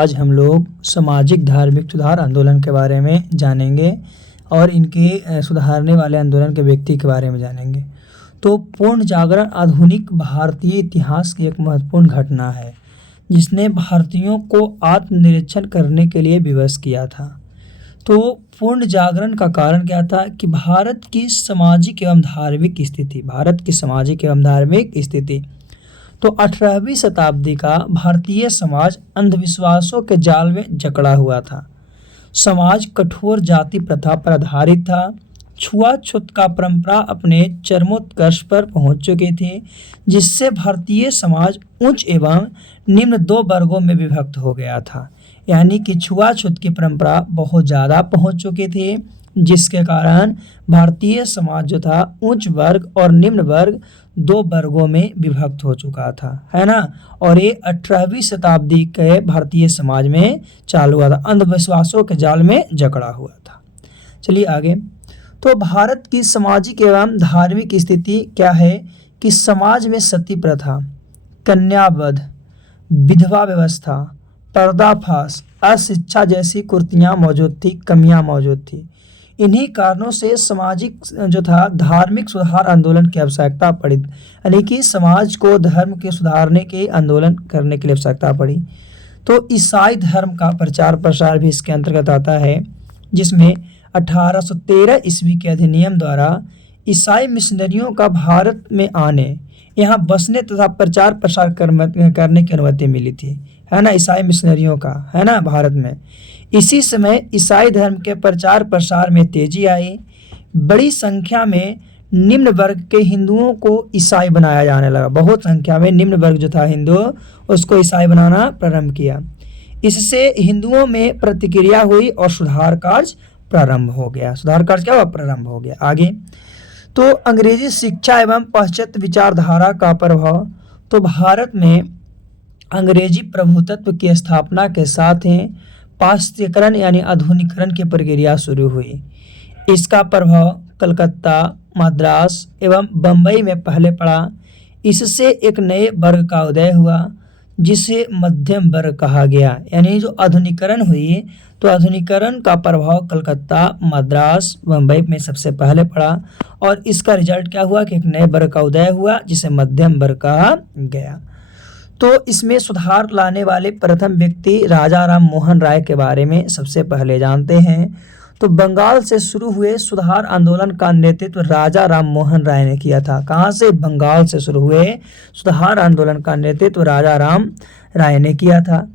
आज हम लोग सामाजिक धार्मिक सुधार आंदोलन के बारे में जानेंगे और इनके सुधारने वाले आंदोलन के व्यक्ति के बारे में जानेंगे। तो पूर्ण जागरण आधुनिक भारतीय इतिहास की एक महत्वपूर्ण घटना है जिसने भारतीयों को आत्मनिरीक्षण करने के लिए विवश किया था। तो पूर्ण जागरण का कारण क्या था कि भारत की सामाजिक एवं धार्मिक स्थिति तो 18वीं शताब्दी का भारतीय समाज अंधविश्वासों के जाल में जकड़ा हुआ था। समाज कठोर जाति प्रथा पर आधारित था। छुआछूत का परंपरा अपने चरमोत्कर्ष पर पहुंच चुकी थी, जिससे भारतीय समाज उच्च एवं निम्न दो वर्गों में विभक्त हो गया था। यानी कि छुआछूत की परंपरा बहुत ज़्यादा पहुंच चुकी थी, जिसके कारण भारतीय समाज जो था उच्च वर्ग और निम्न वर्ग दो वर्गों में विभक्त हो चुका था, है ना। और ये 18वीं शताब्दी के भारतीय समाज में चालू हुआ था, अंधविश्वासों के जाल में जकड़ा हुआ था। चलिए आगे। तो भारत की सामाजिक एवं धार्मिक स्थिति क्या है कि समाज में सती प्रथा, कन्यावध, विधवा व्यवस्था, पर्दाफाश, अशिक्षा जैसी कुरीतियाँ मौजूद थी, कमियाँ मौजूद थी। इन्हीं कारणों से सामाजिक जो था धार्मिक सुधार आंदोलन की आवश्यकता पड़ी, यानी कि समाज को धर्म के सुधारने के आंदोलन करने के लिए आवश्यकता पड़ी। तो ईसाई धर्म का प्रचार प्रसार भी इसके अंतर्गत आता है, जिसमें 1813 ईस्वी के अधिनियम द्वारा ईसाई मिशनरियों का भारत में आने, यहाँ बसने तथा प्रचार प्रसार करने की अनुमति मिली थी, है ना, ईसाई मिशनरियों का, है ना, भारत में। इसी समय ईसाई धर्म के प्रचार प्रसार में तेजी आई। बड़ी संख्या में निम्न वर्ग के हिंदुओं को ईसाई बनाया जाने लगा। बहुत संख्या में निम्न वर्ग जो था हिंदू, उसको ईसाई बनाना प्रारंभ किया। इससे हिंदुओं में प्रतिक्रिया हुई और सुधार कार्य प्रारंभ हो गया। प्रारंभ हो गया। आगे। तो अंग्रेजी शिक्षा एवं पाश्चात्य विचारधारा का प्रभाव, तो भारत में अंग्रेजी प्रभुत्व की स्थापना के साथ ही पाश्चात्यकरण यानी आधुनिकीकरण की प्रक्रिया शुरू हुई। इसका प्रभाव कलकत्ता, मद्रास एवं बम्बई में पहले पड़ा। इससे एक नए वर्ग का उदय हुआ जिसे मध्यम वर्ग कहा गया। यानी जो आधुनिकीकरण हुई, तो आधुनिकीकरण का प्रभाव कलकत्ता, मद्रास, बम्बई में सबसे पहले पड़ा और इसका रिजल्ट क्या हुआ कि एक नए वर्ग का उदय हुआ जिसे मध्यम वर्ग कहा गया। तो इसमें सुधार लाने वाले प्रथम व्यक्ति राजा राम मोहन राय के बारे में सबसे पहले जानते हैं। तो बंगाल से शुरू हुए सुधार आंदोलन का नेतृत्व राजा राम मोहन राय ने किया था। कहाँ से? बंगाल से शुरू हुए सुधार आंदोलन का नेतृत्व राजा राम राय ने किया था।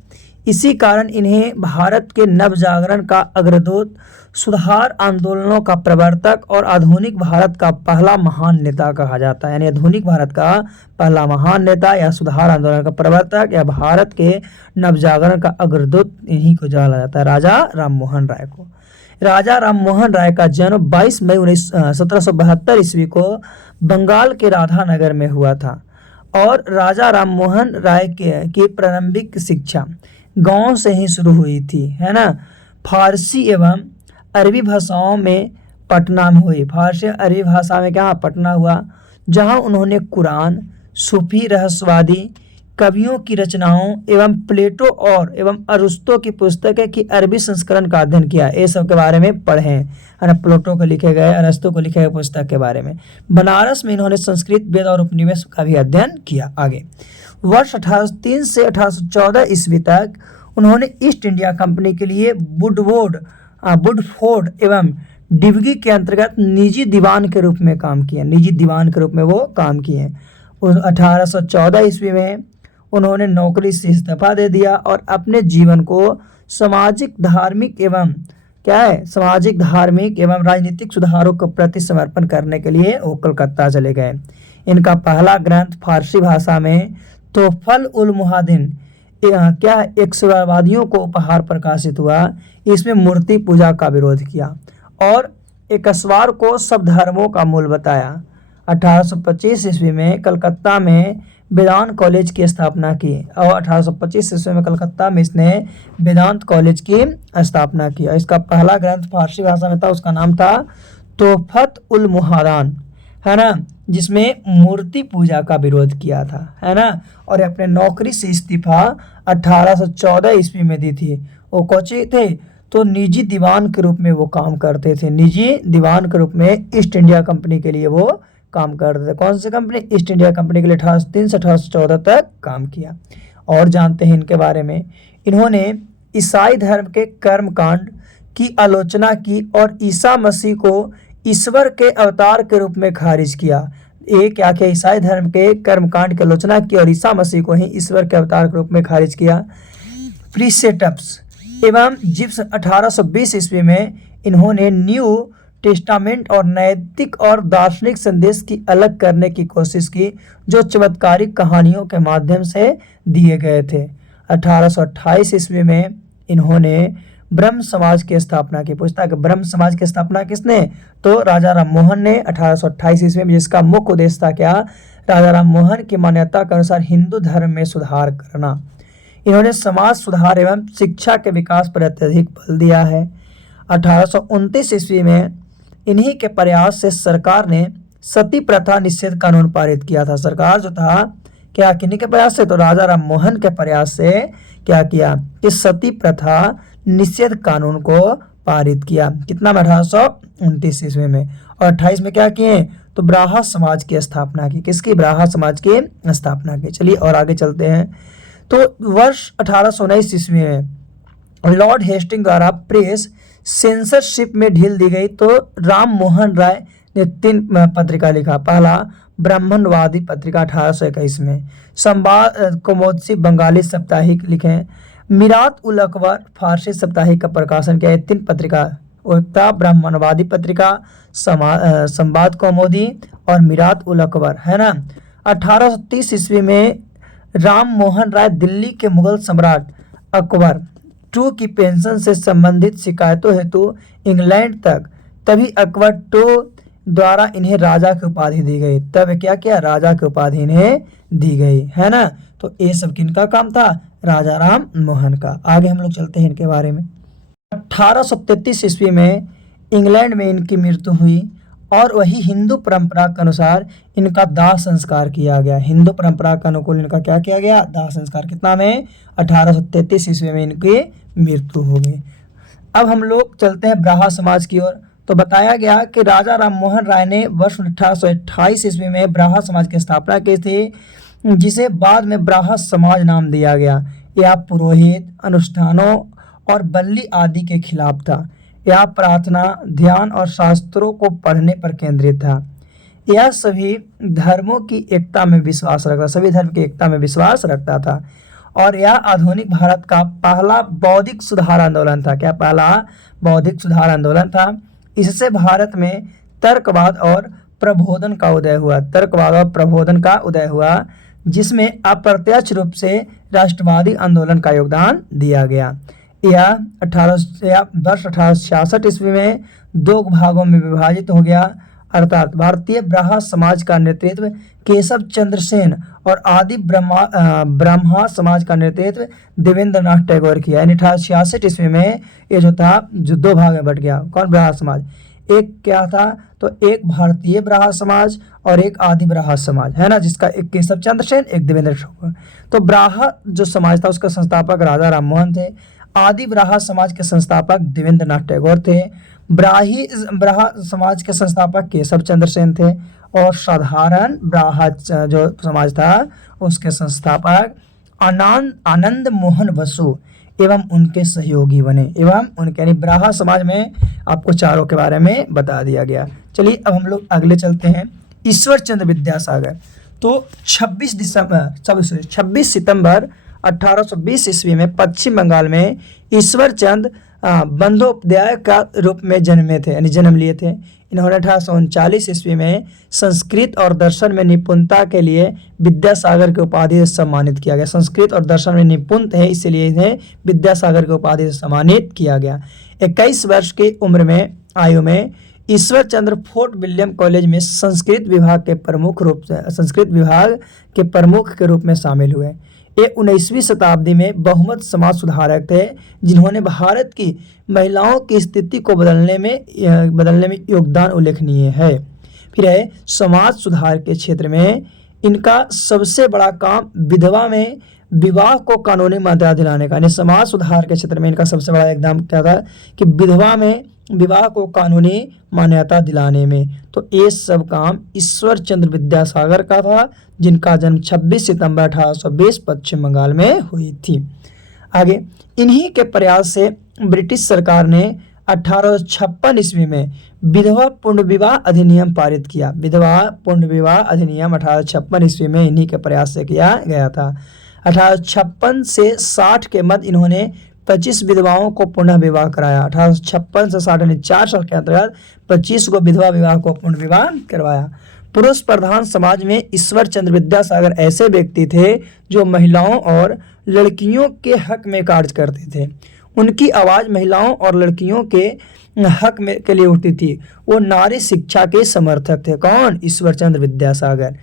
इसी कारण इन्हें भारत के नवजागरण का अग्रदूत, सुधार आंदोलनों का प्रवर्तक और आधुनिक भारत का पहला महान नेता कहा जाता है। यानी आधुनिक भारत का पहला महान नेता या सुधार आंदोलन का प्रवर्तक या भारत के नवजागरण का अग्रदूत इन्हीं को जाना जाता है, राजा राम मोहन राय को। राजा राम मोहन राय का जन्म 22 मई 1772 ईस्वी को बंगाल के राधानगर में हुआ था और राजा राम मोहन राय की प्रारंभिक शिक्षा गांव से ही शुरू हुई थी, है ना। फारसी एवं अरबी भाषाओं में पटना में हुई। फारसी अरबी भाषा में क्या पटना हुआ, जहां उन्होंने कुरान, सूफी रहस्यवादी कवियों की रचनाओं एवं प्लेटो और एवं अरिस्टो की पुस्तकें की अरबी संस्करण का अध्ययन किया। ये सब के बारे में पढ़े, है ना, प्लेटो को लिखे गए, अरिस्टो को लिखे गए पुस्तक के बारे में। बनारस में इन्होंने संस्कृत, वेद और उपनिवेश का भी अध्ययन किया। आगे। वर्ष 1803 से 1814 ईस्वी तक उन्होंने ईस्ट इंडिया कंपनी के लिए वुडफोर्ड एवं डिवगी के अंतर्गत निजी दीवान के रूप में काम वो काम किए। 1814 ईस्वी में उन्होंने नौकरी से इस्तीफा दे दिया और अपने जीवन को सामाजिक धार्मिक एवं राजनीतिक सुधारों के प्रति समर्पण करने के लिए वो कलकत्ता चले गए। इनका पहला ग्रंथ फारसी भाषा में तोहफल उल मुहादिन एक्सवादियों को उपहार प्रकाशित हुआ। इसमें मूर्ति पूजा का विरोध किया और एकस्वार को सब धर्मों का मूल बताया। 1825 ईस्वी में कलकत्ता में वेदांत कॉलेज की स्थापना की और 1825 ईस्वी में कलकत्ता में इसने वेदांत कॉलेज की स्थापना की। इसका पहला ग्रंथ फारसी भाषा में था, उसका नाम था तोहफत उल मुहादान, है ना। जिसमें मूर्ति पूजा का विरोध किया था, है ना। और अपने नौकरी से इस्तीफा 1814 ईस्वी में दी थी। वो कौचे थे, तो निजी दीवान के रूप में वो काम करते थे। निजी दीवान के रूप में ईस्ट इंडिया कंपनी के लिए वो काम करते थे। कौन सी कंपनी? ईस्ट इंडिया कंपनी के लिए 1803 से 1814 तक काम किया। और जानते हैं इनके बारे में, इन्होंने ईसाई धर्म के कर्मकांड की आलोचना की और ईसा मसीह को ईश्वर के अवतार के रूप में खारिज किया। ये क्या किया? ईसाई धर्म के कर्मकांड की आलोचना की और ईसा मसीह को ही ईश्वर के अवतार के रूप में खारिज किया। प्रीसेटप्स एवं जिप्स 1820 ईस्वी में इन्होंने न्यू टेस्टामेंट और नैतिक और दार्शनिक संदेश की अलग करने की कोशिश की, जो चमत्कारिक कहानियों के माध्यम से दिए गए थे। 1828 ईस्वी में इन्होंने ब्रह्म समाज की स्थापना की। पूछता है कि ब्रह्म समाज की स्थापना किसने? तो राजा राम मोहन ने 1828 ईस्वी में, जिसका मुख्य उद्देश्य था क्या? राजा राम मोहन की मान्यता के अनुसार हिंदू धर्म में सुधार करना। इन्होंने समाज सुधार एवं शिक्षा के विकास पर अत्यधिक बल दिया है। 1829 ईस्वी में इन्हीं के प्रयास से सरकार ने सती प्रथा निषेध कानून पारित किया था। सरकार जो था क्या, किन्हीं के प्रयास से? तो राजा राम मोहन के प्रयास से क्या किया कि सती प्रथा निषेध कानून को पारित किया। कितना में? 1829 ईस्वी में। और 28 में क्या किए? तो ब्राह्मण समाज की स्थापना की। किसकी? ब्राह्मण समाज की स्थापना की। चलिए और आगे चलते हैं। तो वर्ष 1819 ईस्वी में लॉर्ड हेस्टिंग द्वारा प्रेस सेंसरशिप में ढील दी गई, तो राम मोहन राय ने 3 पत्रिका लिखा। पहला ब्राह्मणवादी पत्रिका 1821 में, संवाद कौमुदी बंगाली साप्ताहिक लिखे, मीरात उल अकबर फारसी साप्ताहिक का प्रकाशन किया। 3 पत्रिका, एकता ब्राह्मणवादी पत्रिका, संवाद कौमुदी और मीरात उल अकबर, है ना। 1830 ईस्वी में राम मोहन राय दिल्ली के मुगल सम्राट अकबर II की पेंशन से संबंधित शिकायतों हेतु इंग्लैंड तक, तभी अकबर II द्वारा इन्हें राजा की उपाधि दी गई। तब क्या किया? राजा की उपाधि इन्हें दी गई, है ना। तो ये सब किनका काम था? राजा राम मोहन का। आगे हम लोग चलते हैं इनके बारे में। 1833 ईस्वी में इंग्लैंड में इनकी मृत्यु हुई और वही हिंदू परंपरा के अनुसार इनका दाह संस्कार किया गया। हिंदू परंपरा के अनुकूल इनका क्या किया गया? दाह संस्कार। कितना में? 1833 ईस्वी में इनकी मृत्यु हो गई। अब हम लोग चलते हैं ब्राह्मण समाज की ओर। तो बताया गया कि राजा राम मोहन राय ने वर्ष 1828 ईस्वी में ब्राह्मण समाज की स्थापना की थी, जिसे बाद में ब्राह्मण समाज नाम दिया गया। यह पुरोहित अनुष्ठानों और बलि आदि के खिलाफ था। यह प्रार्थना, ध्यान और शास्त्रों को पढ़ने पर केंद्रित था। यह सभी धर्मों की एकता में विश्वास रखता, सभी धर्म की एकता में विश्वास रखता था। और यह आधुनिक भारत का पहला बौद्धिक सुधार आंदोलन था। क्या? पहला बौद्धिक सुधार आंदोलन था। इससे भारत में तर्कवाद और प्रबोधन का उदय हुआ। तर्कवाद और प्रबोधन का उदय हुआ, जिसमें अप्रत्यक्ष रूप से राष्ट्रवादी आंदोलन का योगदान दिया गया। यह वर्ष 1866 ईस्वी में 2 भागों में विभाजित हो गया, अर्थात भारतीय ब्राह्मण समाज का नेतृत्व केशव चंद्र सेन और आदि ब्राह्मण समाज का नेतृत्व देवेंद्र नाथ टैगोर किया। यानी 1866 ईस्वी में ये जो था, जो 2 भाग में बट गया। कौन? ब्राह्मण समाज। एक क्या था? तो एक भारतीय ब्राह्मण समाज और एक आदि ब्राह्मण समाज, है ना, जिसका एक केशव चंद्र सेन, एक देवेंद्र टैगोर। तो ब्राह्मण जो समाज था उसका संस्थापक राजा राम मोहन थे। आदि ब्राह्मण समाज के संस्थापक देवेंद्र नाथ टैगोर थे। ब्राह्मण समाज के संस्थापक केशव चंद्र सेन थे। और साधारण ब्राह्मण जो समाज था उसके संस्थापक आनंद मोहन बसु एवं उनके सहयोगी बने। एवं उनके, यानी ब्राह्मण समाज में आपको चारों के बारे में बता दिया गया। चलिए अब हम लोग अगले चलते हैं। ईश्वर चंद्र विद्यासागर। तो 26 सितंबर 1820 ईस्वी में पश्चिम बंगाल में ईश्वर चंद्र बंदोपाध्याय का रूप में जन्मे थे, यानी जन्म लिए थे। इन्होंने 1839 ईस्वी में संस्कृत और दर्शन में निपुणता के लिए विद्यासागर की उपाधि से सम्मानित किया गया। संस्कृत और दर्शन में निपुण थे, इसलिए इन्हें विद्यासागर की उपाधि से सम्मानित किया गया। 21 वर्ष की उम्र में आयु में Ishwar Chandra fort William college में संस्कृत विभाग के प्रमुख के रूप में शामिल हुए। ये 19वीं शताब्दी में बहुमत समाज सुधारक थे, जिन्होंने भारत की महिलाओं की स्थिति को बदलने में योगदान उल्लेखनीय है। फिर है समाज सुधार के क्षेत्र में इनका सबसे बड़ा काम विधवा में विवाह को कानूनी मान्यता दिलाने का, यानी समाज सुधार के क्षेत्र में इनका सबसे बड़ा एकदम क्या था कि विधवा में विवाह को कानूनी मान्यता दिलाने में। तो ये सब काम ईश्वर चंद्र विद्यासागर का था, जिनका जन्म 26 सितंबर 1820 पश्चिम बंगाल में हुई थी। आगे इन्हीं के प्रयास से ब्रिटिश सरकार ने 1856 ईस्वी में विधवा पूर्ण विवाह अधिनियम पारित किया। विधवा पूर्ण विवाह अधिनियम 1856 ईस्वी में इन्हीं के प्रयास से किया गया था। 1856 से 60 के मध्य इन्होंने 25 विधवाओं को पुनः विवाह कराया। 1856 से 60 यानी 4 साल के अंतर्गत 25 को विधवा विवाह को पुनः विवाह करवाया। पुरुष प्रधान समाज में ईश्वर चंद्र विद्यासागर ऐसे व्यक्ति थे जो महिलाओं और लड़कियों के हक में कार्य करते थे। उनकी आवाज़ महिलाओं और लड़कियों के हक में के लिए उठती थी। वो नारी शिक्षा के समर्थक थे। कौन? ईश्वर चंद्र विद्यासागर।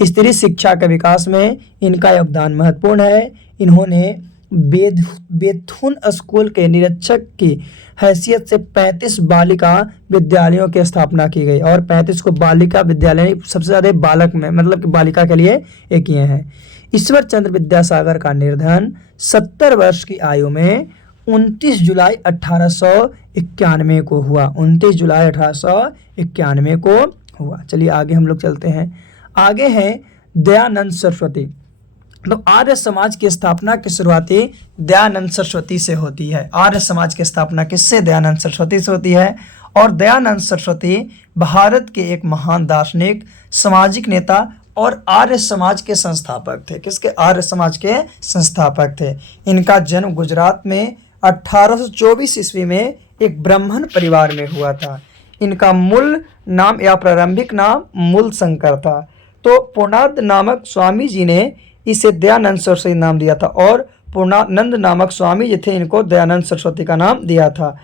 स्त्री शिक्षा के विकास में इनका योगदान महत्वपूर्ण है। इन्होंने बेथुन स्कूल के निरीक्षक की हैसियत से 35 बालिका विद्यालयों की स्थापना की गई, और 35 को बालिका विद्यालय सबसे ज़्यादा बालक में मतलब कि बालिका के लिए एक किए हैं। ईश्वर चंद्र विद्यासागर का निर्धन 70 वर्ष की आयु में 29 जुलाई 1891 को हुआ। 29 जुलाई 1891 को हुआ। चलिए आगे हम लोग चलते हैं। आगे है दयानंद सरस्वती। तो आर्य समाज की स्थापना की शुरुआती दयानंद सरस्वती से होती है। आर्य समाज की स्थापना किससे? दयानंद सरस्वती से होती है। और दयानंद सरस्वती भारत के एक महान दार्शनिक, सामाजिक नेता और आर्य समाज के संस्थापक थे। किसके? आर्य समाज के संस्थापक थे। इनका जन्म गुजरात में 1824 ईस्वी में एक ब्राह्मण परिवार में हुआ था। इनका मूल नाम या प्रारंभिक नाम मूल शंकर था। तो पूर्णानंद नामक स्वामी जी ने इसे दयानंद सरस्वती नाम दिया था, और पूर्णानंद नामक स्वामी जी थे इनको दयानंद सरस्वती का नाम दिया था।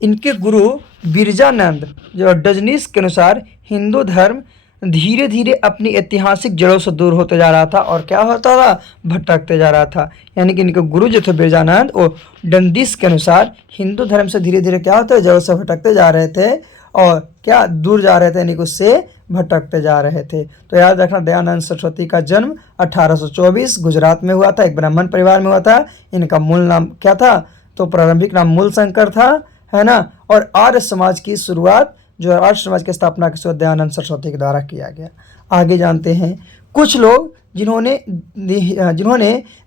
इनके गुरु बिरजानंद जो डजनीस के अनुसार हिंदू धर्म धीरे धीरे अपनी ऐतिहासिक जड़ों से दूर होते जा रहा था और क्या होता था? भटकते जा रहा था। यानी कि इनके गुरु जो थे बिरजानंद, वो डंडीस के अनुसार हिंदू धर्म से धीरे धीरे क्या होता है? जड़ों से भटकते जा रहे थे और क्या दूर जा रहे थे, यानी कि उससे भटकते जा रहे थे। तो याद रखना, दयानंद सरस्वती का जन्म 1824 गुजरात में हुआ था, एक ब्राह्मण परिवार में हुआ था। इनका मूल नाम क्या था? तो प्रारंभिक नाम मूल शंकर था, है ना। और आर्य समाज की शुरुआत, जो आर्य समाज की स्थापना की शुरुआत दयानंद सरस्वती के द्वारा किया गया। आगे जानते हैं कुछ लोग जिन्होंने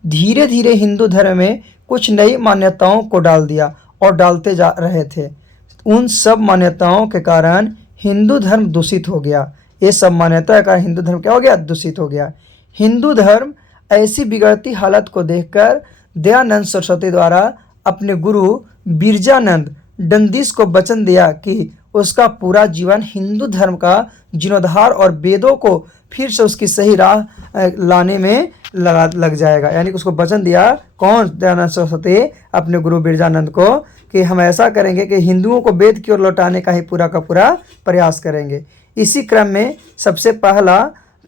धीरे धीरे हिंदू धर्म में कुछ नई मान्यताओं को डाल दिया और डालते जा रहे थे। उन सब मान्यताओं के कारण हिंदू धर्म दूषित हो गया। ये सब मान्यता के कारण हिंदू धर्म क्या हो गया? दूषित हो गया। हिंदू धर्म ऐसी बिगड़ती हालत को देखकर दयानंद सरस्वती द्वारा अपने गुरु बिरजानंद डंडीस को वचन दिया कि उसका पूरा जीवन हिंदू धर्म का जीर्णोद्धार और वेदों को फिर से उसकी सही राह लाने में लग जाएगा। यानी कि उसको वचन दिया, कौन? दयानंद सरस्वती अपने गुरु बिरजानंद को, कि हम ऐसा करेंगे कि हिंदुओं को वेद की ओर लौटाने का ही पूरा का पूरा प्रयास करेंगे। इसी क्रम में सबसे पहला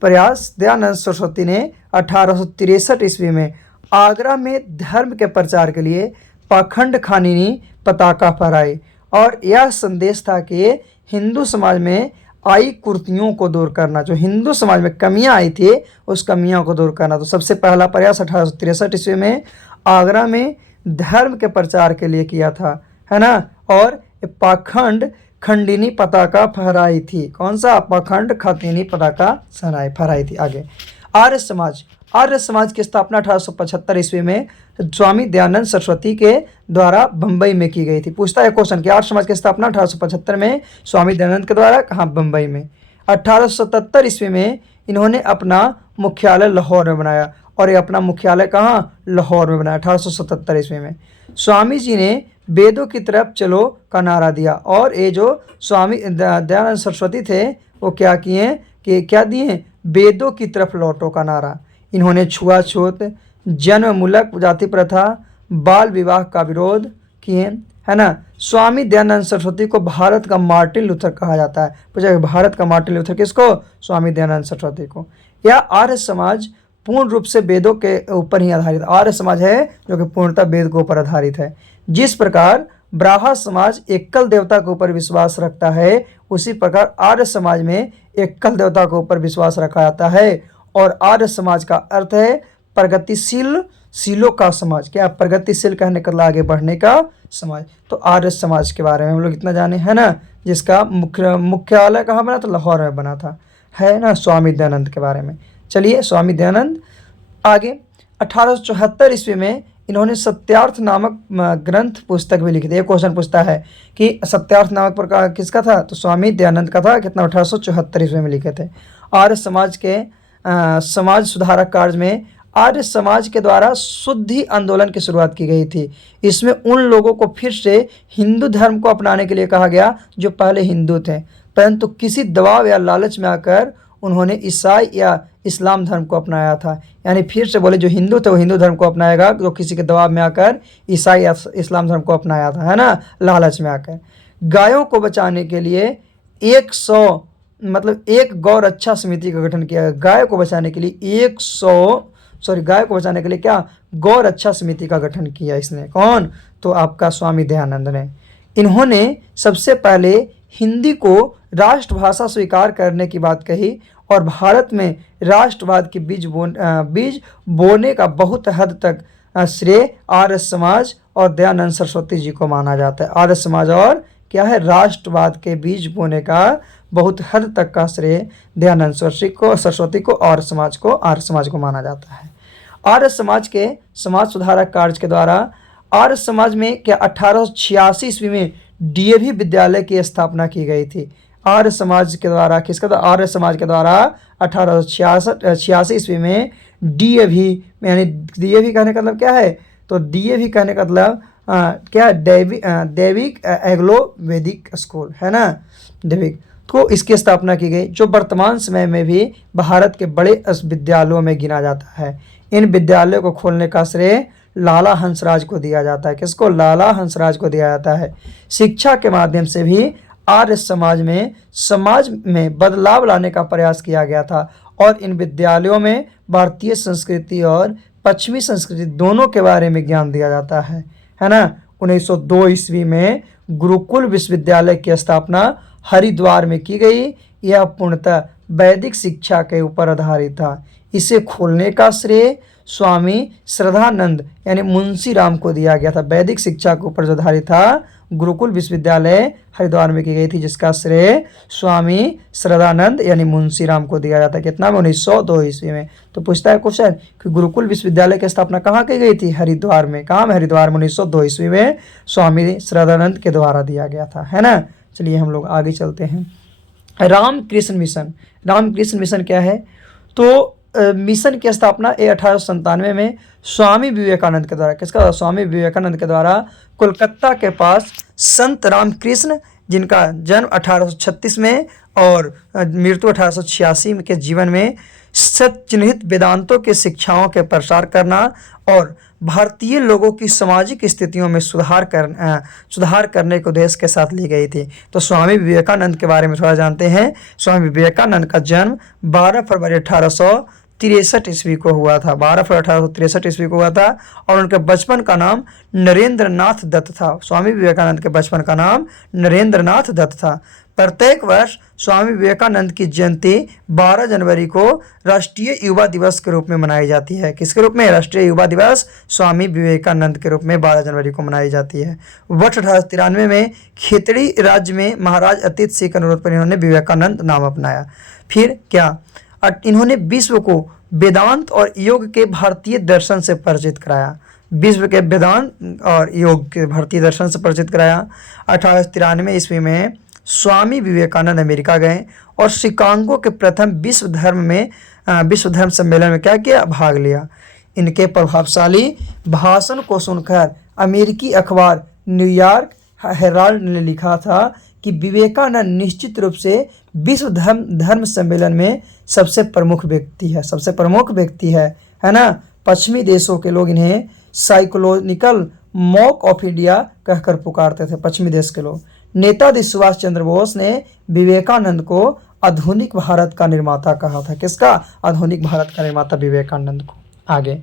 प्रयास दयानंद सरस्वती ने 1863 ईस्वी में आगरा में धर्म के प्रचार के लिए पाखंड खानिनी पताका फहराई, और यह संदेश था कि हिंदू समाज में आई कुर्तियों को दूर करना, जो हिंदू समाज में कमियां आई थी उस कमियों को दूर करना। तो सबसे पहला प्रयास 1863 ईस्वी में आगरा में धर्म के प्रचार के लिए किया था, है ना। और पाखंड खंडिनी पताका फहराई थी। कौन सा? पाखंड खंडिनी पताका फहराई थी। आगे आर्य समाज की स्थापना 1875 ईस्वी में स्वामी दयानंद सरस्वती के द्वारा बम्बई में की गई थी। पूछता है क्वेश्चन कि आर्य समाज की स्थापना 1875 में स्वामी दयानंद के द्वारा कहाँ? बम्बई में। 1877 ईस्वी में इन्होंने अपना मुख्यालय लाहौर में बनाया, और ये अपना मुख्यालय कहाँ? लाहौर में बनाया 1877 ईस्वी में। स्वामी जी ने वेदों की तरफ चलो का नारा दिया, और ये जो स्वामी दयानंद सरस्वती थे वो क्या किए कि क्या दिए? वेदों की तरफ लौटो का नारा। इन्होंने छुआछूत, जन्ममूलक जाति प्रथा, बाल विवाह का विरोध किए, है ना। स्वामी दयानंद सरस्वती को भारत का मार्टिन लूथर कहा जाता है। पूछा भारत का मार्टिन लूथर किसको? स्वामी दयानंद सरस्वती को। यह आर्य समाज पूर्ण रूप से वेदों के ऊपर ही आधारित आर्य समाज है, जो कि पूर्णतः वेद के ऊपर आधारित है। जिस प्रकार ब्राह्मण समाज एकल देवता के ऊपर विश्वास रखता है, उसी प्रकार आर्य समाज में एकल देवता के ऊपर विश्वास रखा जाता है। और आर्य समाज का अर्थ है प्रगतिशील शीलों का समाज। क्या प्रगतिशील कहने का मतलब आगे बढ़ने का समाज। तो आर्य समाज के बारे में हम लोग इतना जाने, है ना, जिसका मुख्यालय कहाँ बना था, लाहौर में बना था, है ना, स्वामी दयानंद के बारे में। चलिए स्वामी दयानंद आगे 1874 ईस्वी में इन्होंने सत्यार्थ नामक ग्रंथ पुस्तक भी लिखी थी। एक क्वेश्चन पूछता है कि सत्यार्थ नामक प्रकार किसका था, तो स्वामी दयानंद का था। कितना, 1874 ईस्वी में लिखे थे। आर्य समाज के समाज सुधारक कार्य में आर्य समाज के द्वारा शुद्धि आंदोलन की शुरुआत की गई थी। इसमें उन लोगों को फिर से हिंदू धर्म को अपनाने के लिए कहा गया जो पहले हिंदू थे, परंतु किसी दबाव या लालच में आकर उन्होंने ईसाई या इस्लाम धर्म को अपनाया था। यानी फिर से बोले जो हिंदू थे वो हिंदू धर्म को अपनाएगा, जो किसी के दबाव में आकर ईसाई या इस्लाम धर्म को अपनाया था, है ना, लालच में आकर। गायों को बचाने के लिए 100 मतलब एक गौ रक्षा समिति का गठन किया। गाय को बचाने के लिए गाय को बचाने के लिए क्या, गौ रक्षा समिति का गठन किया इसने। कौन, तो आपका स्वामी दयानंद ने। इन्होंने सबसे पहले हिंदी को राष्ट्रभाषा स्वीकार करने की बात कही और भारत में राष्ट्रवाद के बीज बोने का बहुत हद तक श्रेय आर्य समाज और दयानंद सरस्वती जी को माना जाता है। आर्य समाज और क्या है, राष्ट्रवाद के बीज बोने का बहुत हद तक का श्रेय दयानंद सरस्वती को और आर्य समाज को माना जाता है। आर्य समाज के समाज सुधारक कार्य के द्वारा आर्य समाज में क्या 1886 ईस्वी में डीएवी विद्यालय की स्थापना की गई थी। आर्य समाज के द्वारा किसका, आर्य समाज के द्वारा 1886 ईस्वी में डीएवी, यानी डीएवी कहने का मतलब क्या है, तो डीएवी कहने का मतलब क्या, दैविक एग्लो वैदिक स्कूल, है ना, दैविक, तो इसकी स्थापना की गई, जो वर्तमान समय में भी भारत के बड़े विद्यालयों में गिना जाता है। इन विद्यालयों को खोलने का श्रेय लाला हंसराज को दिया जाता है। किसको, लाला हंसराज को दिया जाता है। शिक्षा के माध्यम से भी आर्य समाज में बदलाव लाने का प्रयास किया गया था और इन विद्यालयों में भारतीय संस्कृति और पश्चिमी संस्कृति दोनों के बारे में ज्ञान दिया जाता है ना। 1902 ईस्वी में गुरुकुल विश्वविद्यालय की स्थापना हरिद्वार में की गई। यह पूर्णतः वैदिक शिक्षा के ऊपर आधारित था। इसे खोलने का श्रेय स्वामी श्रद्धानंद यानी मुंशी राम को दिया गया था। वैदिक शिक्षा के ऊपर जो आधारित था, गुरुकुल विश्वविद्यालय हरिद्वार में की गई थी, जिसका श्रेय स्वामी श्रद्धानंद यानी मुंशी राम को दिया जाता है। कितना में, 1902 ईस्वी में। तो पूछता है क्वेश्चन कि गुरुकुल विश्वविद्यालय की स्थापना कहाँ की गई थी, हरिद्वार में। कहाँ में, हरिद्वार में 1902 ईस्वी में स्वामी श्रद्धानंद के द्वारा दिया गया था, है ना। चलिए हम लोग आगे चलते हैं। रामकृष्ण मिशन। रामकृष्ण मिशन क्या है, तो मिशन की स्थापना 1897 में स्वामी विवेकानंद के द्वारा, किसका, स्वामी विवेकानंद के द्वारा कोलकाता के पास संत रामकृष्ण, जिनका जन्म 1836 में और मृत्यु 1886 के जीवन में सचिन्हित वेदांतों के शिक्षाओं के प्रसार करना और भारतीय लोगों की सामाजिक स्थितियों में सुधार करने के उद्देश्य के साथ ली गई थी। तो स्वामी विवेकानंद के बारे में थोड़ा जानते हैं। स्वामी विवेकानंद का जन्म 12 फरवरी 1863 ईस्वी को हुआ था। 12 फरवरी 1863 ईस्वी को हुआ था और उनके बचपन का नाम नरेंद्र नाथ दत्त था। स्वामी विवेकानंद के बचपन का नाम नरेंद्र नाथ दत्त था। प्रत्येक वर्ष स्वामी विवेकानंद की जयंती 12 जनवरी को राष्ट्रीय युवा दिवस के रूप में मनाई जाती है। किसके रूप में, राष्ट्रीय युवा दिवस स्वामी विवेकानंद के रूप में 12 जनवरी को मनाई जाती है। वर्ष 1893 में खेतड़ी राज्य में महाराज अतीत सिंह के अनुरोध पर इन्होंने विवेकानंद नाम अपनाया। फिर क्या, इन्होंने विश्व को वेदांत और योग के भारतीय दर्शन से परिचित कराया। विश्व के वेदांत और योग के भारतीय दर्शन से परिचित कराया। 1893 ईस्वी में स्वामी विवेकानंद अमेरिका गए और शिकागो के प्रथम विश्व धर्म सम्मेलन में क्या किया, भाग लिया। इनके प्रभावशाली भाषण को सुनकर अमेरिकी अखबार न्यूयॉर्क हेराल्ड ने लिखा था कि विवेकानंद निश्चित रूप से विश्व धर्म सम्मेलन में सबसे प्रमुख व्यक्ति है ना। पश्चिमी देशों के लोग इन्हें साइकोलॉजिकल मॉक ऑफ इंडिया कहकर पुकारते थे, पश्चिमी देश के लोग। नेताजी सुभाष चंद्र बोस ने विवेकानंद को आधुनिक भारत का निर्माता कहा था। किसका, आधुनिक भारत का निर्माता विवेकानंद को, आगे,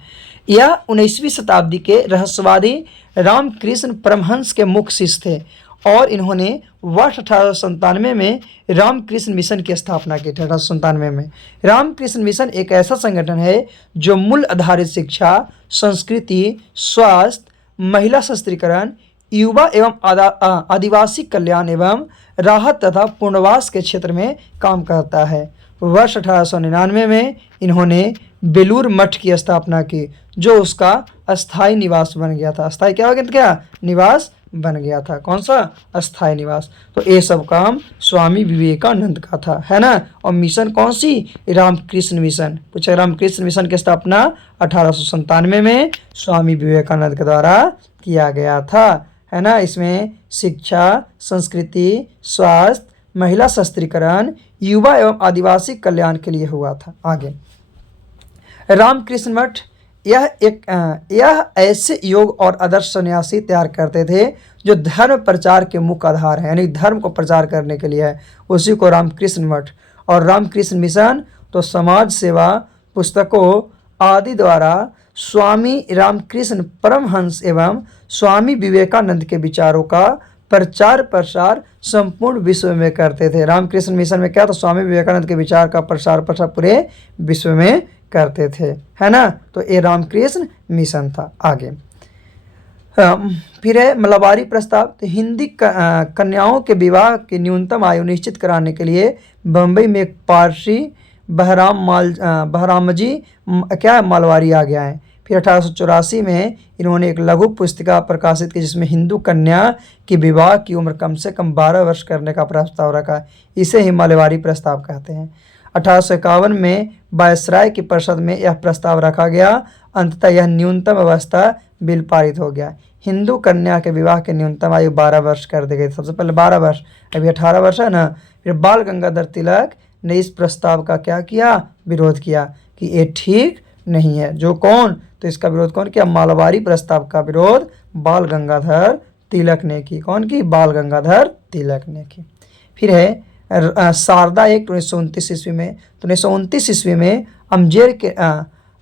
यह 19वीं शताब्दी के रहस्यवादी रामकृष्ण परमहंस के मुख्य शिष्य थे और इन्होंने वर्ष 1897 में रामकृष्ण मिशन की स्थापना की थी। 1897 में रामकृष्ण मिशन एक ऐसा संगठन है जो मूल्य आधारित शिक्षा, संस्कृति, स्वास्थ्य, महिला सशक्तिकरण, युवा एवं आदिवासी कल्याण एवं राहत तथा पुनर्वास के क्षेत्र में काम करता है। वर्ष 1899 में इन्होंने बेलूर मठ की स्थापना की जो उसका अस्थाई निवास बन गया था। अस्थाई क्या हो गया था? क्या निवास बन गया था? कौन सा? अस्थाई निवास। तो ये सब काम स्वामी विवेकानंद का था, है ना। और मिशन कौन सी? रामकृष्ण मिशन। पूछा, रामकृष्ण मिशन की स्थापना 1897 में स्वामी विवेकानंद के द्वारा किया गया था, है ना। इसमें शिक्षा, संस्कृति, स्वास्थ्य, महिला सशक्तिकरण, युवा एवं आदिवासी कल्याण के लिए हुआ था। आगे, रामकृष्ण मठ यह ऐसे योग और आदर्श सन्यासी तैयार करते थे जो धर्म प्रचार के मुख्य आधार हैं, यानी धर्म को प्रचार करने के लिए है, उसी को रामकृष्ण मठ। और रामकृष्ण मिशन तो समाज सेवा, पुस्तकों आदि द्वारा स्वामी रामकृष्ण परमहंस एवं स्वामी विवेकानंद के विचारों का प्रचार प्रसार संपूर्ण विश्व में करते थे। रामकृष्ण मिशन में क्या था? स्वामी विवेकानंद के विचार का प्रसार प्रसार पूरे विश्व में करते थे, है ना। तो ये रामकृष्ण मिशन था। आगे फिर है मलाबारी प्रस्ताव। तो हिंदी कन्याओं के विवाह की न्यूनतम आयु निश्चित कराने के लिए बम्बई में एक पारसी बहरामजी क्या मालवारी आ गया है। फिर 1884 में इन्होंने एक लघु पुस्तिका प्रकाशित की जिसमें हिंदू कन्या की विवाह की उम्र कम से कम 12 वर्ष करने का प्रस्ताव रखा। इसे ही मालवारी प्रस्ताव कहते हैं। 1851 में वायसराय की परिषद में यह प्रस्ताव रखा गया। अंततः यह न्यूनतम अवस्था बिल पारित हो गया। हिंदू कन्या के विवाह की न्यूनतम आयु 12 वर्ष कर दी गई। सबसे पहले 12 वर्ष, अभी 18 वर्ष है ना। फिर बाल गंगाधर तिलक ने इस प्रस्ताव का क्या किया? विरोध किया कि ये ठीक नहीं है। जो कौन? तो इसका विरोध कौन किया? मालवारी प्रस्ताव का विरोध बाल गंगाधर तिलक ने की। कौन की? बाल गंगाधर तिलक ने की। फिर है शारदा एक्ट 1929 ईस्वी में। तो 1929 ईस्वी में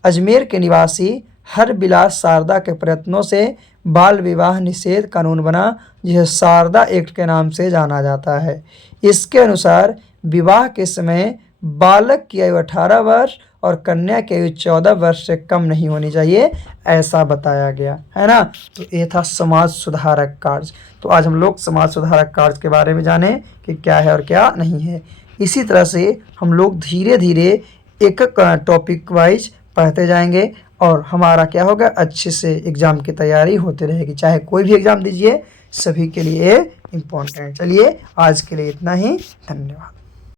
अजमेर के निवासी हरबिलास शारदा के प्रयत्नों से बाल विवाह निषेध कानून बना जिसे शारदा एक्ट के नाम से जाना जाता है। इसके अनुसार विवाह के समय बालक की आयु 18 वर्ष और कन्या की आयु 14 वर्ष से कम नहीं होनी चाहिए, ऐसा बताया गया, है ना। तो ये था समाज सुधारक कार्य। तो आज हम लोग समाज सुधारक कार्य के बारे में जाने कि क्या है और क्या नहीं है। इसी तरह से हम लोग धीरे धीरे एक एक टॉपिक वाइज पढ़ते जाएंगे और हमारा क्या होगा? अच्छे से एग्ज़ाम की तैयारी होती रहेगी। चाहे कोई भी एग्ज़ाम दीजिए, सभी के लिए इम्पोर्टेंट है। चलिए आज के लिए इतना ही, धन्यवाद।